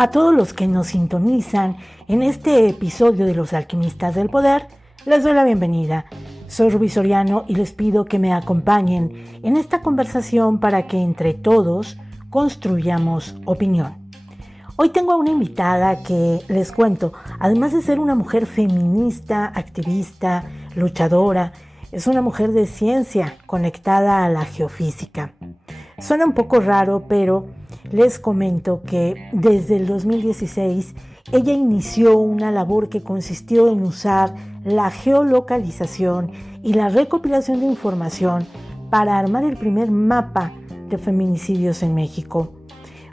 A todos los que nos sintonizan en este episodio de Los Alquimistas del Poder, les doy la bienvenida. Soy Rubí Soriano y les pido que me acompañen en esta conversación para que entre todos construyamos opinión. Hoy tengo a una invitada que, les cuento, además de ser una mujer feminista, activista, luchadora, es una mujer de ciencia conectada a la geofísica. Suena un poco raro, pero les comento que desde el 2016 ella inició una labor que consistió en usar la geolocalización y la recopilación de información para armar el primer mapa de feminicidios en México.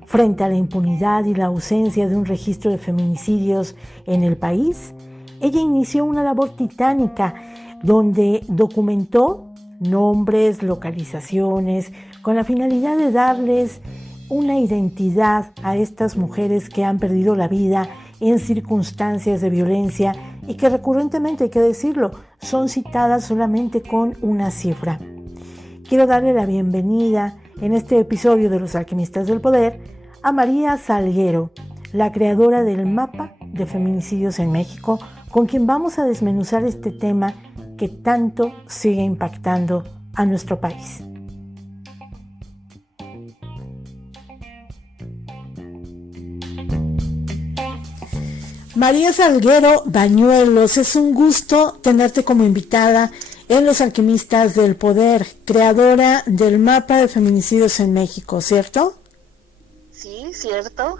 Frente a la impunidad y la ausencia de un registro de feminicidios en el país, ella inició una labor titánica donde documentó nombres, localizaciones, con la finalidad de darles una identidad a estas mujeres que han perdido la vida en circunstancias de violencia y que recurrentemente, hay que decirlo, son citadas solamente con una cifra. Quiero darle la bienvenida en este episodio de Los Alquimistas del Poder a María Salguero, la creadora del mapa de feminicidios en México, con quien vamos a desmenuzar este tema que tanto sigue impactando a nuestro país. María Salguero Bañuelos, es un gusto tenerte como invitada en Los Alquimistas del Poder, creadora del mapa de feminicidios en México, ¿cierto? Sí, cierto.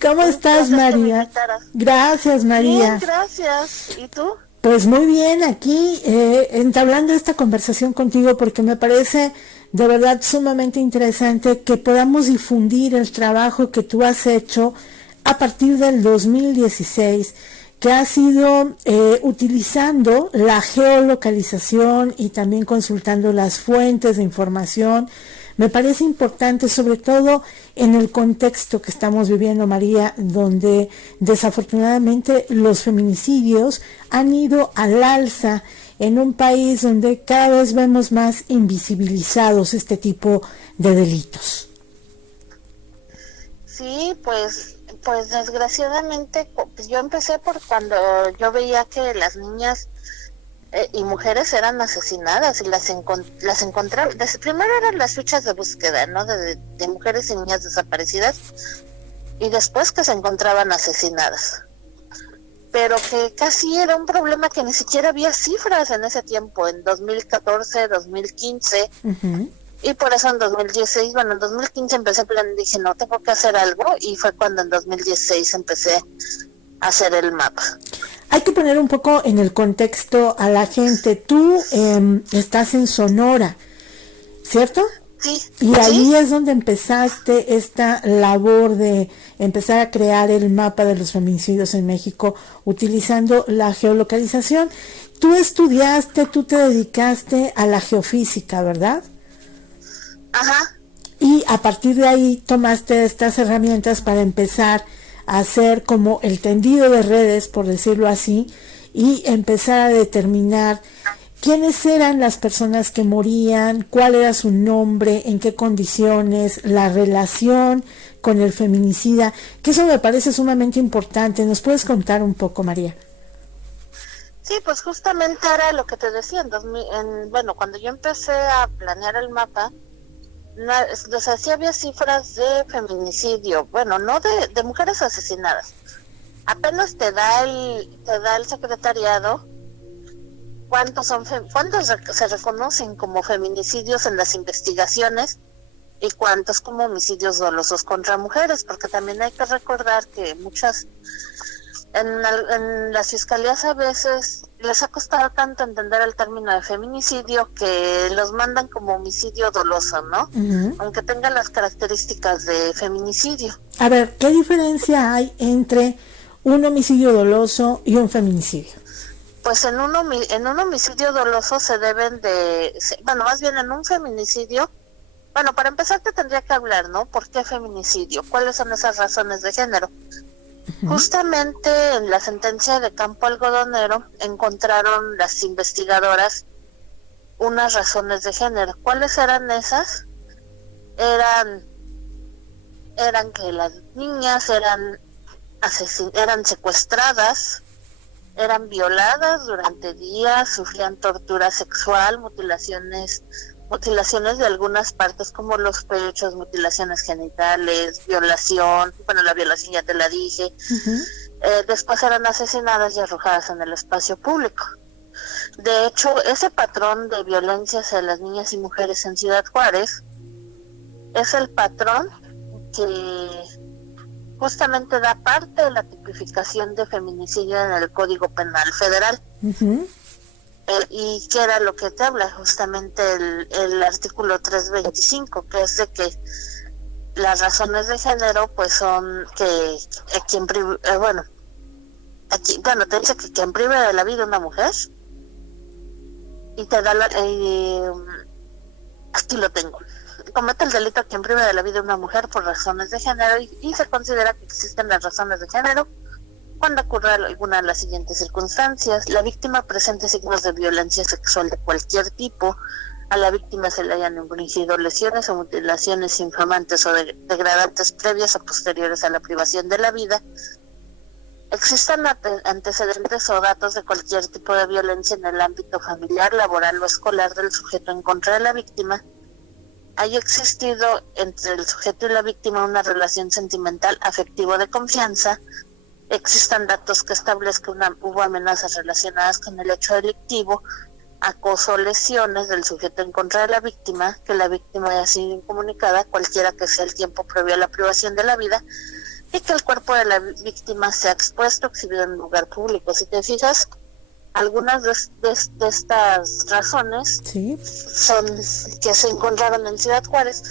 ¿Cómo estás, María? Gracias, María. Bien, gracias. ¿Y tú? Pues muy bien, aquí entablando esta conversación contigo porque me parece de verdad sumamente interesante que podamos difundir el trabajo que tú has hecho a partir del 2016, que ha sido utilizando la geolocalización y también consultando las fuentes de información. Me parece importante, sobre todo en el contexto que estamos viviendo, María, donde desafortunadamente los feminicidios han ido al alza en un país donde cada vez vemos más invisibilizados este tipo de delitos. Sí, pues desgraciadamente, pues yo empecé por cuando yo veía que las niñas y mujeres eran asesinadas y las encontraban. Primero eran las fichas de búsqueda, ¿no? De mujeres y niñas desaparecidas, y después que se encontraban asesinadas. Pero que casi era un problema que ni siquiera había cifras en ese tiempo, en 2014, 2015. Uh-huh. Y por eso en 2016, en 2015 empecé el plan, dije, no, tengo que hacer algo, y fue cuando en 2016 empecé a hacer el mapa. Hay que poner un poco en el contexto a la gente. Tú estás en Sonora, ¿cierto? Sí. Y ahí es donde empezaste esta labor de empezar a crear el mapa de los feminicidios en México utilizando la geolocalización. Tú estudiaste, tú te dedicaste a la geofísica, ¿verdad? Ajá. Y a partir de ahí tomaste estas herramientas para empezar a hacer como el tendido de redes, por decirlo así, y empezar a determinar quiénes eran las personas que morían, cuál era su nombre, en qué condiciones, la relación con el feminicida, que eso me parece sumamente importante. ¿Nos puedes contar un poco, María? Sí, pues justamente era lo que te decía, cuando yo empecé a planear el mapa, o sea, sí había cifras de feminicidio, no de mujeres asesinadas. Apenas te da el secretariado cuántos se reconocen como feminicidios en las investigaciones y cuántos como homicidios dolosos contra mujeres, porque también hay que recordar que muchas en las fiscalías a veces les ha costado tanto entender el término de feminicidio que los mandan como homicidio doloso, ¿no? Uh-huh. Aunque tengan las características de feminicidio. A ver, ¿qué diferencia hay entre un homicidio doloso y un feminicidio? Pues en un homicidio doloso más bien en un feminicidio, para empezar te tendría que hablar, ¿no? ¿Por qué feminicidio? ¿Cuáles son esas razones de género? Justamente en la sentencia de Campo Algodonero encontraron las investigadoras unas razones de género. ¿Cuáles eran esas? Eran que las niñas eran secuestradas, eran violadas durante días, sufrían tortura sexual, mutilaciones de algunas partes como los pechos, mutilaciones genitales, violación, bueno, la violación ya te la dije. Después eran asesinadas y arrojadas en el espacio público. De hecho, ese patrón de violencia hacia las niñas y mujeres en Ciudad Juárez es el patrón que justamente da parte de la tipificación de feminicidio en el Código Penal Federal. Y que era lo que te habla justamente el artículo 325, que es de que las razones de género pues son que te dice que quien prive de la vida a una mujer y te da aquí lo tengo, comete el delito a quien prive de la vida a una mujer por razones de género y se considera que existen las razones de género cuando ocurra alguna de las siguientes circunstancias: la víctima presente signos de violencia sexual de cualquier tipo, a la víctima se le hayan infligido lesiones o mutilaciones infamantes o degradantes previas o posteriores a la privación de la vida, existan antecedentes o datos de cualquier tipo de violencia en el ámbito familiar, laboral o escolar del sujeto en contra de la víctima, haya existido entre el sujeto y la víctima una relación sentimental, afectiva de confianza, existan datos que establezcan hubo amenazas relacionadas con el hecho delictivo, acoso o lesiones del sujeto en contra de la víctima, que la víctima haya sido incomunicada, cualquiera que sea el tiempo previo a la privación de la vida, y que el cuerpo de la víctima sea expuesto, exhibido en un lugar público. Si te fijas, algunas de estas razones son que se encontraron en Ciudad Juárez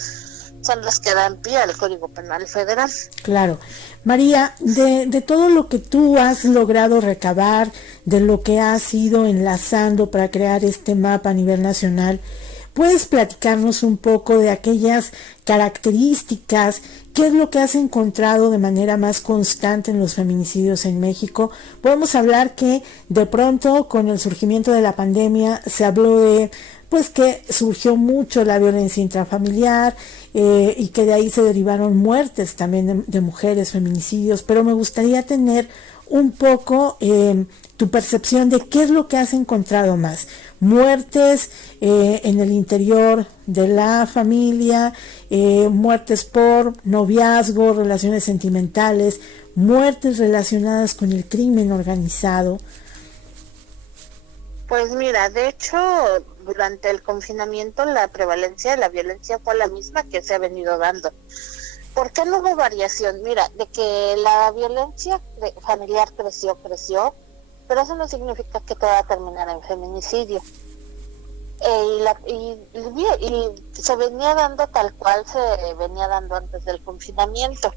son las que dan pie al Código Penal Federal. Claro. María, de todo lo que tú has logrado recabar, de lo que has ido enlazando para crear este mapa a nivel nacional, ¿puedes platicarnos un poco de aquellas características? ¿Qué es lo que has encontrado de manera más constante en los feminicidios en México? Podemos hablar que de pronto con el surgimiento de la pandemia se habló de pues que surgió mucho la violencia intrafamiliar y que de ahí se derivaron muertes también de mujeres, feminicidios, pero me gustaría tener un poco tu percepción de qué es lo que has encontrado más. Muertes en el interior de la familia, muertes por noviazgo, relaciones sentimentales, muertes relacionadas con el crimen organizado. Pues mira, de hecho, durante el confinamiento la prevalencia de la violencia fue la misma que se ha venido dando. ¿Por qué no hubo variación? Mira, de que la violencia familiar creció, pero eso no significa que todo va a terminar en feminicidio. Y se venía dando tal cual se venía dando antes del confinamiento.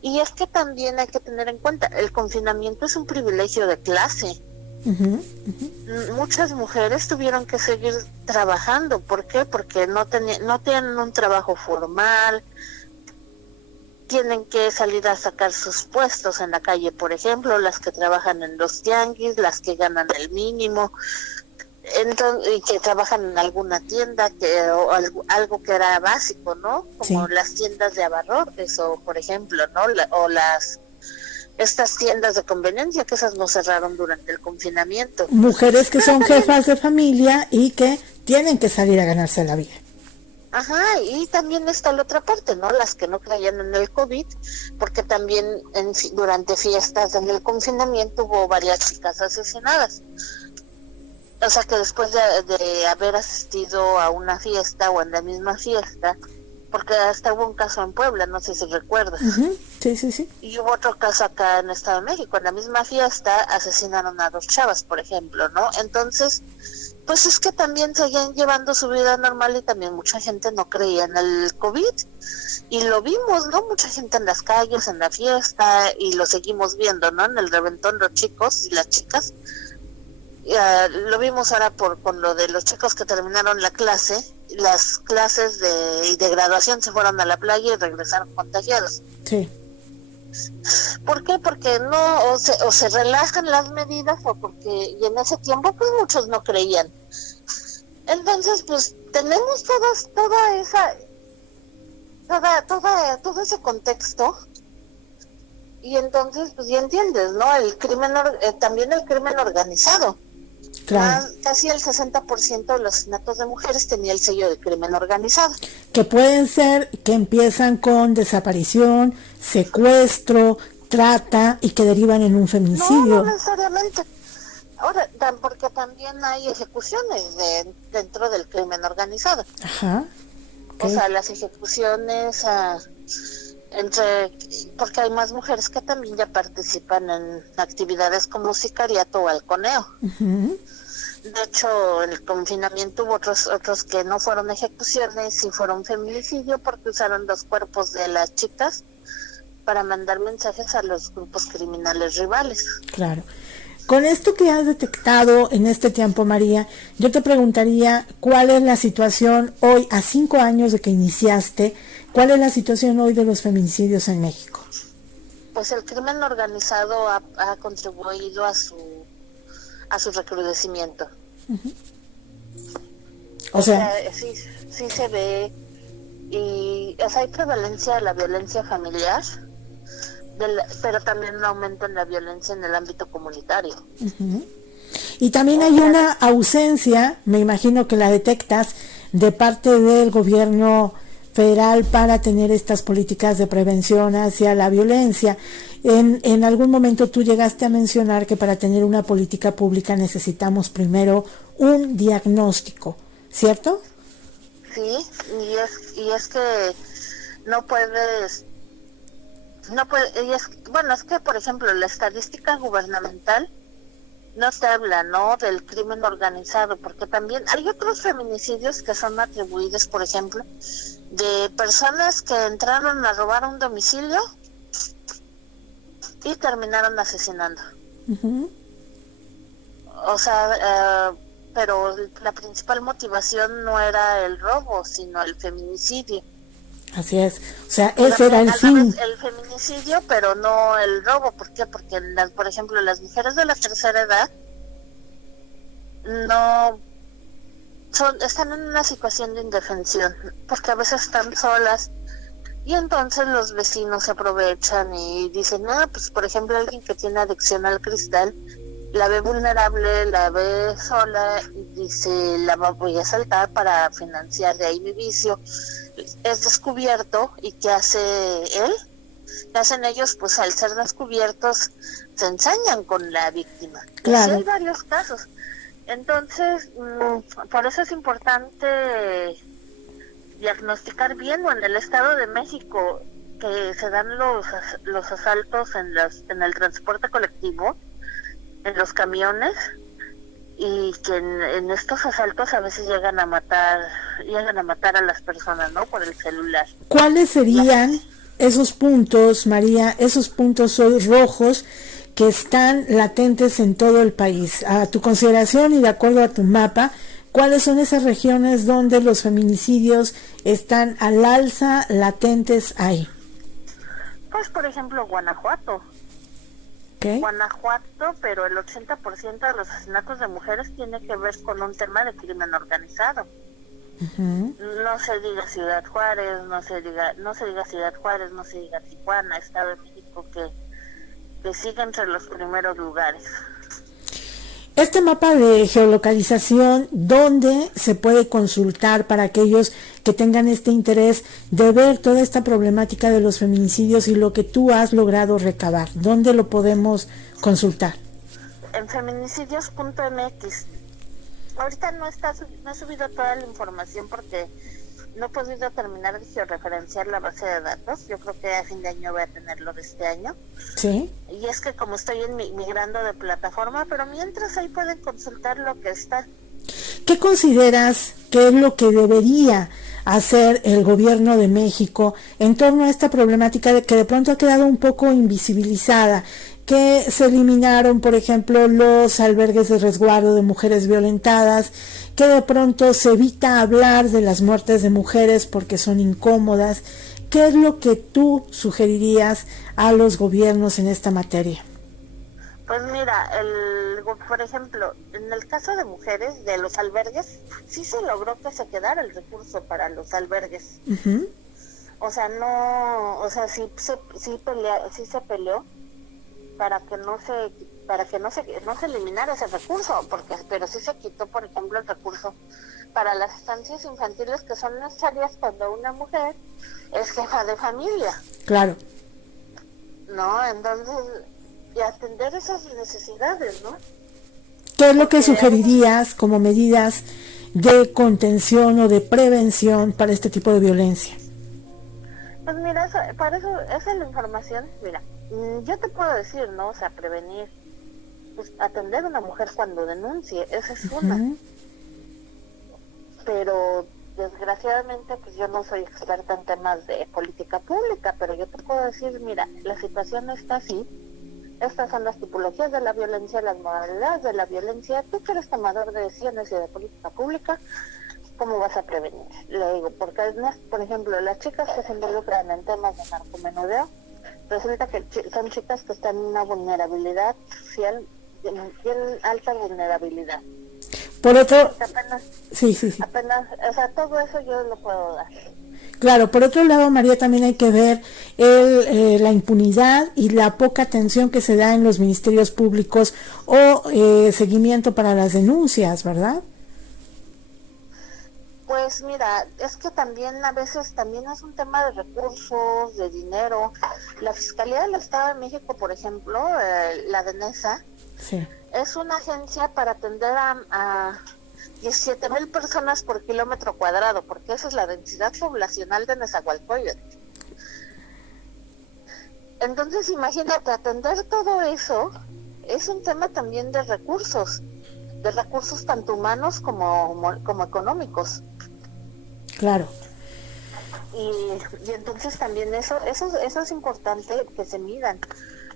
Y es que también hay que tener en cuenta, el confinamiento es un privilegio de clase. Muchas mujeres tuvieron que seguir trabajando. ¿Por qué? Porque no tienen un trabajo formal, tienen que salir a sacar sus puestos en la calle, por ejemplo, las que trabajan en los tianguis, las que ganan el mínimo, y que trabajan en alguna tienda o algo que era básico, ¿no? Como las tiendas de abarrotes o, por ejemplo, ¿no? Estas tiendas de conveniencia, que esas no cerraron durante el confinamiento. Mujeres que son jefas de familia y que tienen que salir a ganarse la vida. Ajá, y también está la otra parte, ¿no? Las que no creían en el COVID, porque también durante fiestas en el confinamiento hubo varias chicas asesinadas. O sea que después de haber asistido a una fiesta o en la misma fiesta, porque hasta hubo un caso en Puebla, no sé si recuerdas. Sí. Y hubo otro caso acá en Estado de México, en la misma fiesta asesinaron a 2 chavas, por ejemplo, ¿no? Entonces, pues es que también seguían llevando su vida normal y también mucha gente no creía en el COVID. Y lo vimos, ¿no? Mucha gente en las calles, en la fiesta, y lo seguimos viendo, ¿no? En el reventón, los chicos y las chicas. Lo vimos ahora con lo de los chicos que terminaron las clases de graduación, se fueron a la playa y regresaron contagiados. Sí. ¿Por qué? Porque no, o se relajan las medidas, y en ese tiempo pues muchos no creían. Entonces pues tenemos todo ese contexto, y entonces pues ya entiendes, ¿no? El crimen, también el crimen organizado. Claro. Casi el 60% de los asesinatos de mujeres tenía el sello de crimen organizado. Que pueden ser que empiezan con desaparición, secuestro, trata y que derivan en un feminicidio. No necesariamente. Ahora, porque también hay ejecuciones dentro del crimen organizado. Ajá. Okay. O sea, las ejecuciones porque hay más mujeres que también ya participan en actividades como sicariato o halconeo. Uh-huh. De hecho, en el confinamiento hubo otros que no fueron ejecuciones y fueron feminicidio, porque usaron los cuerpos de las chicas para mandar mensajes a los grupos criminales rivales. Claro. Con esto que has detectado en este tiempo, María, yo te preguntaría cuál es la situación hoy, a 5 años de que iniciaste, cuál es la situación hoy de los feminicidios en México. Pues el crimen organizado ha contribuido a su recrudecimiento. Uh-huh. O sea, sí se ve, y o sea, hay prevalencia de la violencia familiar, pero también un aumento en la violencia en el ámbito comunitario. Uh-huh. Y también hay una ausencia, me imagino que la detectas, de parte del gobierno federal para tener estas políticas de prevención hacia la violencia. En algún momento tú llegaste a mencionar que para tener una política pública necesitamos primero un diagnóstico, ¿cierto? Sí, y es que no puedes, es que por ejemplo la estadística gubernamental no se habla, ¿no?, del crimen organizado, porque también hay otros feminicidios que son atribuidos, por ejemplo, de personas que entraron a robar un domicilio y terminaron asesinando. Uh-huh. O sea, pero la principal motivación no era el robo, sino el feminicidio. Así es, o sea, ese era el fin. El feminicidio, pero no el robo. ¿Por qué? Porque, por ejemplo, las mujeres de la tercera edad están en una situación de indefensión, porque a veces están solas, y entonces los vecinos se aprovechan y dicen, pues por ejemplo, alguien que tiene adicción al cristal, la ve vulnerable, la ve sola y dice, voy a asaltar para financiar de ahí mi vicio. Es descubierto, y ¿qué hace él? ¿Qué hacen ellos? Pues al ser descubiertos se ensañan con la víctima. Claro. Y sí hay varios casos. Entonces, por eso es importante diagnosticar bien, o en el Estado de México, que se dan los asaltos en el transporte colectivo, en los camiones, y que en estos asaltos a veces llegan a matar a las personas, ¿no?, por el celular. ¿Cuáles serían esos puntos, María, esos puntos rojos que están latentes en todo el país? A tu consideración y de acuerdo a tu mapa, ¿cuáles son esas regiones donde los feminicidios están al alza, latentes ahí? Pues por ejemplo Guanajuato. ¿Okay? Guanajuato, pero el 80% de los asesinatos de mujeres tiene que ver con un tema de crimen organizado. Uh-huh. No se diga Ciudad Juárez, no se diga Ciudad Juárez, no se diga Tijuana, Estado de México, que sigue entre los primeros lugares. Este mapa de geolocalización, ¿dónde se puede consultar para aquellos que tengan este interés de ver toda esta problemática de los feminicidios y lo que tú has logrado recabar? ¿Dónde lo podemos consultar? En feminicidios.mx. Ahorita no he subido toda la información porque no he podido terminar de georreferenciar la base de datos. Yo creo que a fin de año voy a tenerlo de este año. Sí. Y es que como estoy migrando de plataforma, pero mientras ahí pueden consultar lo que está. ¿Qué consideras que es lo que debería hacer el gobierno de México en torno a esta problemática de que de pronto ha quedado un poco invisibilizada? Que se eliminaron, por ejemplo, los albergues de resguardo de mujeres violentadas, que de pronto se evita hablar de las muertes de mujeres porque son incómodas, ¿qué es lo que tú sugerirías a los gobiernos en esta materia? Pues mira, por ejemplo, en el caso de mujeres, de los albergues, sí se logró que se quedara el recurso para los albergues. Uh-huh. O sea, no, o sea, sí se peleó para que no se eliminara ese recurso, pero sí se quitó, por ejemplo, el recurso para las estancias infantiles que son necesarias cuando una mujer es jefa de familia. Claro. ¿No? Entonces, y atender esas necesidades, ¿no? ¿Qué es lo que sugerirías como medidas de contención o de prevención para este tipo de violencia? Pues mira, para eso, esa es la información. Mira, yo te puedo decir, ¿no? O sea, prevenir, pues atender a una mujer cuando denuncie, esa es una. Uh-huh. Pero desgraciadamente, pues yo no soy experta en temas de política pública, pero yo te puedo decir, mira, la situación está así. Estas son las tipologías de la violencia, las modalidades de la violencia. Tú que eres tomador de decisiones y de política pública, ¿cómo vas a prevenir? Le digo, porque por ejemplo, las chicas que se involucran en temas de narcomenudeo, resulta que son chicas que están en una vulnerabilidad social, bien alta vulnerabilidad. Por otro, apenas, sí. Apenas, o sea, todo eso yo lo puedo dar. Claro, por otro lado, María, también hay que ver la impunidad y la poca atención que se da en los ministerios públicos o seguimiento para las denuncias, ¿verdad? Pues mira, es que también a veces también es un tema de recursos, de dinero. La Fiscalía del Estado de México, por ejemplo, la DENESA, sí, es una agencia para atender a 17,000 personas por kilómetro cuadrado, porque esa es la densidad poblacional de Nezahualcóyotl. Entonces, imagínate, atender todo eso es un tema también de recursos tanto humanos como económicos. Claro. Y entonces también eso es importante que se midan.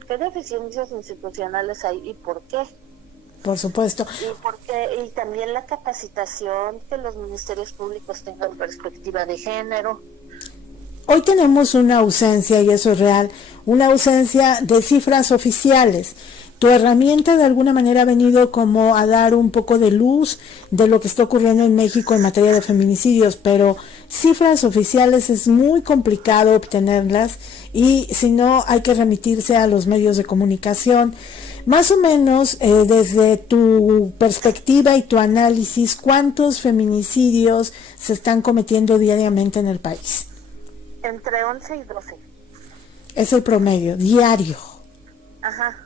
¿Qué deficiencias institucionales hay y por qué? Por supuesto. Y también la capacitación, que los ministerios públicos tengan perspectiva de género. Hoy tenemos una ausencia, y eso es real, una ausencia de cifras oficiales. Tu herramienta de alguna manera ha venido como a dar un poco de luz de lo que está ocurriendo en México en materia de feminicidios, pero cifras oficiales es muy complicado obtenerlas y si no hay que remitirse a los medios de comunicación. Más o menos, desde tu perspectiva y tu análisis, ¿cuántos feminicidios se están cometiendo diariamente en el país? Entre 11 y 12. Es el promedio, diario. Ajá.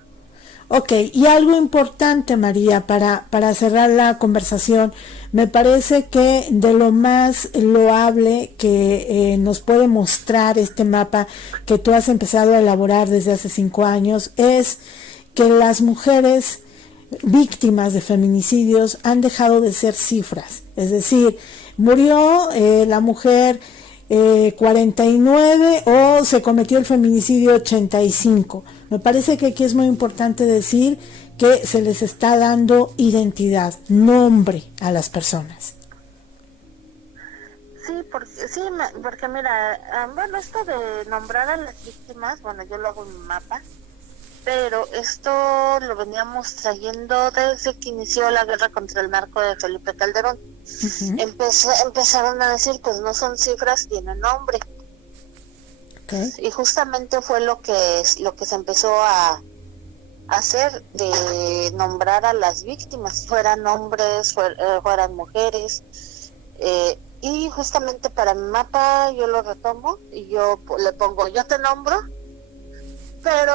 Ok, y algo importante, María, para cerrar la conversación, me parece que de lo más loable que nos puede mostrar este mapa que tú has empezado a elaborar desde hace 5 años es que las mujeres víctimas de feminicidios han dejado de ser cifras, es decir, murió la mujer 49 o se cometió el feminicidio 85. Me parece que aquí es muy importante decir que se les está dando identidad, nombre a las personas. Sí, porque mira, bueno, esto de nombrar a las víctimas, bueno, yo lo hago en mi mapa, pero esto lo veníamos trayendo desde que inició la guerra contra el narco de Felipe Calderón. Uh-huh. Empezaron a decir, pues no son cifras, tienen nombre. Okay. Y justamente fue lo que se empezó a hacer, de nombrar a las víctimas, fueran hombres, fueran mujeres. Y justamente para mi mapa yo lo retomo y yo le pongo, yo te nombro, pero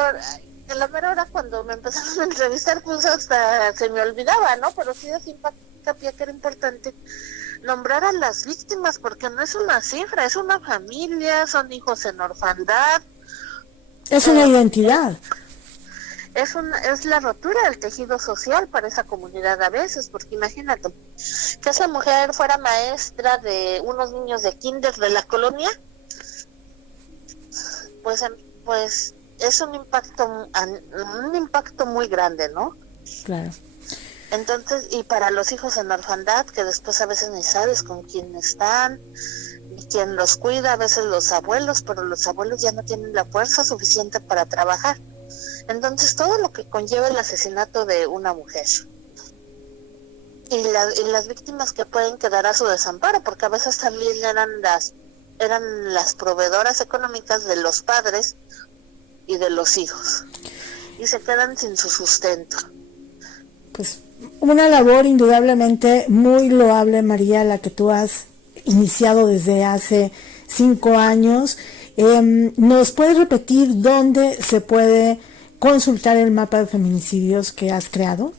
en la mera hora cuando me empezaron a entrevistar, pues hasta se me olvidaba, ¿no? Pero sí decía que era importante nombrar a las víctimas, porque no es una cifra, es una familia, son hijos en orfandad. Es una identidad. Es la rotura del tejido social para esa comunidad a veces, porque imagínate, que esa mujer fuera maestra de unos niños de kinder de la colonia, pues es un impacto muy grande, ¿no? Claro. Entonces, y para los hijos en orfandad, que después a veces ni sabes con quién están, ni quien los cuida, a veces los abuelos, pero los abuelos ya no tienen la fuerza suficiente para trabajar. Entonces, todo lo que conlleva el asesinato de una mujer y las víctimas que pueden quedar a su desamparo, porque a veces también eran las proveedoras económicas de los padres y de los hijos, y se quedan sin su sustento. Pues una labor indudablemente muy loable, María, la que tú has iniciado desde hace 5 años. ¿Nos puedes repetir dónde se puede consultar el mapa de feminicidios que has creado?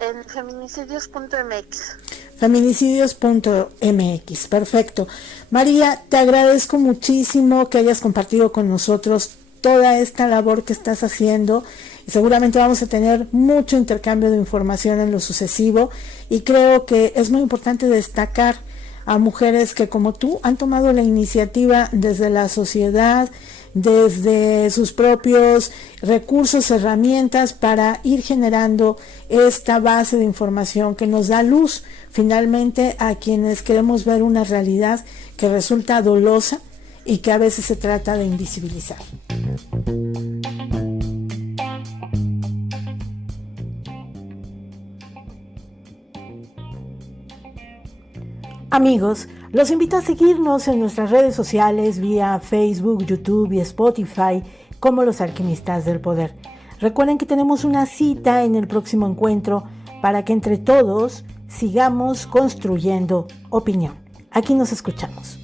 En feminicidios.mx. Feminicidios.mx, perfecto. María, te agradezco muchísimo que hayas compartido con nosotros toda esta labor que estás haciendo. Seguramente vamos a tener mucho intercambio de información en lo sucesivo, y creo que es muy importante destacar a mujeres que, como tú, han tomado la iniciativa desde la sociedad, desde sus propios recursos, herramientas, para ir generando esta base de información que nos da luz finalmente a quienes queremos ver una realidad que resulta dolosa y que a veces se trata de invisibilizar. Amigos, los invito a seguirnos en nuestras redes sociales vía Facebook, YouTube y Spotify como Los Alquimistas del Poder. Recuerden que tenemos una cita en el próximo encuentro para que entre todos sigamos construyendo opinión. Aquí nos escuchamos.